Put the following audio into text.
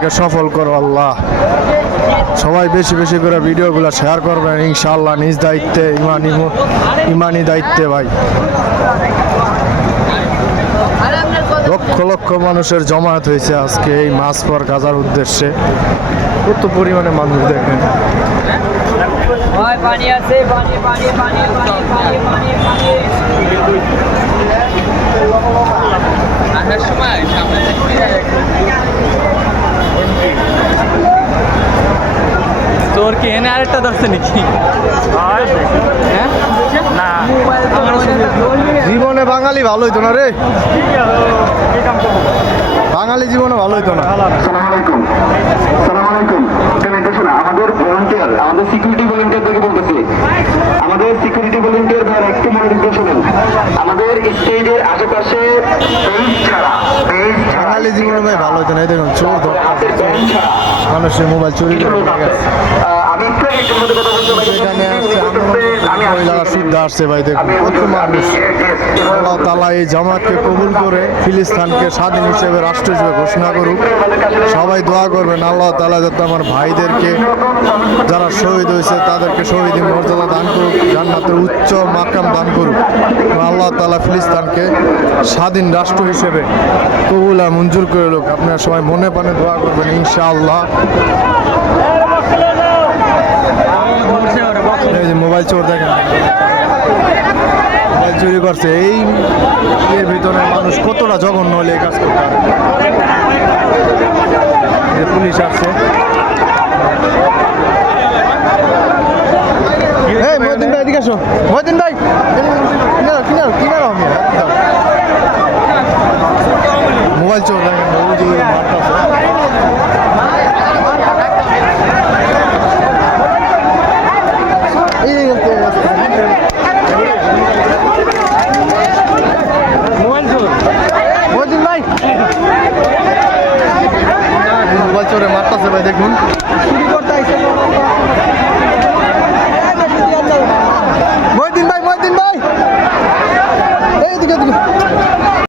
জীবনটাকে সফল করো আল্লাহ। সবাই বেশি বেশি করে ভিডিওগুলো শেয়ার করবেন ইনশাআল্লাহ, নিজ দায়িত্বে, ইমানি দায়িত্বে ভাই। লক্ষ লক্ষ মানুষের জমায়েত হয়েছে আজকে এই মাছ পর গাজার উদ্দেশ্যে। কত পরিমাণে মানুষ দেখেন। পানি আছে, পানি পানি পানি পানি পানি পানি পানি আসার সময় সামনে তোর কি এনে আরেকটা ধরছে নাকি? না, জীবনে বাঙালি ভালো হইতো না রে, বাঙালি জীবনে ভালো হইতো না। আমাদের ভলান্টিয়ার, আমাদের সিকিউরিটি ভলান্টিয়ার থেকে বলতেছি, আমাদের সিকিউরিটি ভলান্টিয়ার ভাইয়ের একটু মনোযোগ শুনেন। আমাদের স্টেজের আশেপাশে বাঙালি জীবনে ভাই ভালো হইতো না। এই দেখুন চোর মানুষের মোবাইল চুরি করে নিয়ে গেছে। সেখানে মহিলারা শুদ্ধ আসছে ভাই, দেখুন কত মানুষ। আল্লাহ তাআলা এই জামাতকে কবুল করে ফিলিস্তিনকে স্বাধীন হিসেবে রাষ্ট্র হিসেবে ঘোষণা করুক। সবাই দোয়া করবেন আল্লাহ তাআলা যাতে আমার ভাইদেরকে যারা শহীদ হয়েছে তাদেরকে শহীদের মর্যাদা দান করুক, জান্নাতের উচ্চ মাকাম দান করুক। আল্লাহ তাআলা ফিলিস্তিনকে স্বাধীন রাষ্ট্র হিসেবে কবুল আর মঞ্জুর করে লোক। আপনারা সবাই মনে প্রাণে দোয়া করবেন ইনশাআল্লাহ। এই যে মোবাইল চোর দেখেন, মোবাইল চুরি করছে। এই এর ভিতরে মানুষ কতটা জঘন্য হলে এই কাজ করতে পারে। পুলিশ আসছে। এই মহিউদ্দিন ভাই এদিকে আসো, মহিউদ্দিন ভাই মোবাইল চোর দেখেন মোবাইল চোরে মারতেছে ভাই, দেখুন মহিউদ্দিন ভাই এইদিকে